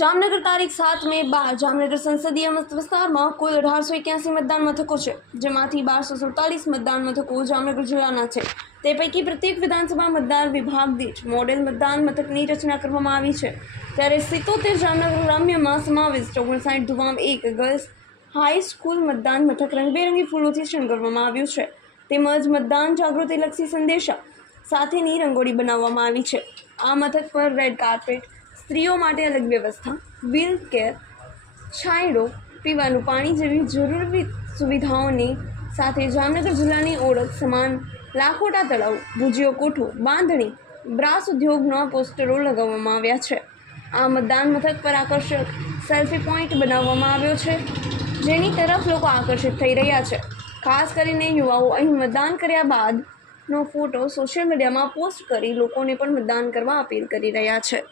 જામનગર તારીખ સાત મે બાર જામનગર સંસદીય વિસ્તારમાં કુલ અઢારસો એક્યાસી મતદાન મથકો છે, જેમાંથી બારસો સુડતાલીસ મતદાન મથકો જામનગર જિલ્લાના છે. તે પૈકી પ્રત્યેક વિધાનસભા મતદાર વિભાગ દીઠ મોડેલ મતદાન મથકની રચના કરવામાં આવી છે. ત્યારે સિત્તોતેર જામનગર ગ્રામ્યમાં સમાવિષ્ટ ઓગણસાઠ ધુવામ એક ગર્લ્સ હાઈ સ્કૂલ મતદાન મથક રંગબેરંગી ફૂલોથી શણગારવામાં આવ્યું છે. તેમજ મતદાન જાગૃતિલક્ષી સંદેશા સાથેની રંગોળી બનાવવામાં આવી છે. આ મથક પર રેડ કાર્પેટ સ્ત્રીઓ માટે અલગ વ્યવસ્થા વ્હીલ કેર, છાંયડો, પીવાનું પાણી જેવી જરૂરી સુવિધાઓની સાથે જામનગર જિલ્લાની ઓળખ સમાન લાખોટા તળાવ, ભુજિયો કોઠો, બાંધણી, બ્રાસ ઉદ્યોગના પોસ્ટરો લગાવવામાં આવ્યા છે. આ મતદાન મથક પર આકર્ષક સેલ્ફી પોઈન્ટ બનાવવામાં આવ્યો છે, જેની તરફ લોકો આકર્ષિત થઈ રહ્યા છે. ખાસ કરીને યુવાઓ અહીં મતદાન કર્યા બાદનો ફોટો સોશિયલ મીડિયામાં પોસ્ટ કરી લોકોને પણ મતદાન કરવા અપીલ કરી રહ્યા છે.